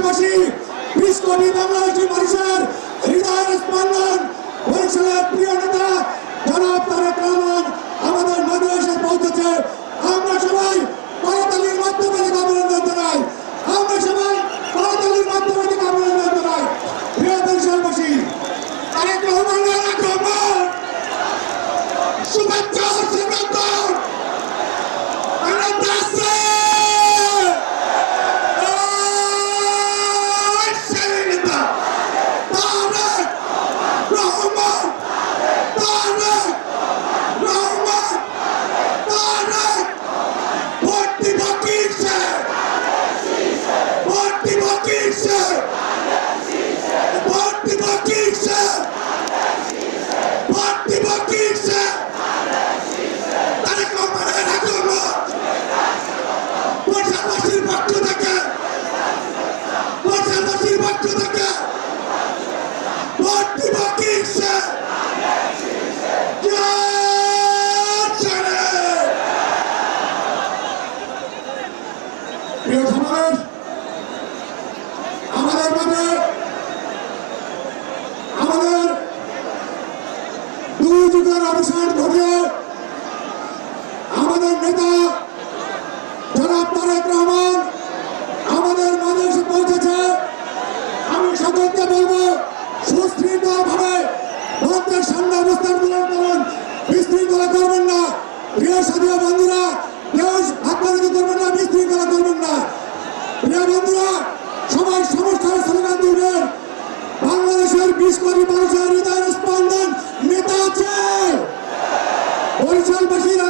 বরিশালবাসী 20 কোটি বাংলাদেশি মানুষের হৃদয়ের স্পন্দন বরিশালের প্রিয় নেতা জনাব তারেক রহমান আমাদের মাঝে এসে পৌঁছেছে। আমরা সবাই করতালির মাধ্যমে অভিনন্দন জানাই। আমরা সবাই করতালির মাধ্যমে অভিনন্দন জানাই। প্রিয় বরিশালবাসী, তারেক রহমানের আগমন শুভেচ্ছা অভিনন্দন আমাদের মাঝে আমাদের 2 যুগের অবসান ঘটে আমাদের নেতা জনাব তারেক রহমান আমাদের মাঝে এসে পৌঁছেছে। আমি সকলকে বলবো সুশৃঙ্খল ভাবে মঞ্চের সামনে অবস্থান গ্রহণ করুন, বিশৃঙ্খলা করবেন না। প্রিয় সাথীয় বন্ধুরা, কেউ হাততালি করবেন না, বিশৃঙ্খলা করবেন না। প্রিয় বন্ধুরা, সবাই সমস্যার স্লোগান দিবেন। বাংলাদেশের 20 কোটি মানুষের হৃদয়ের স্পন্দন নেতা আছে। বরিশালবাসীরা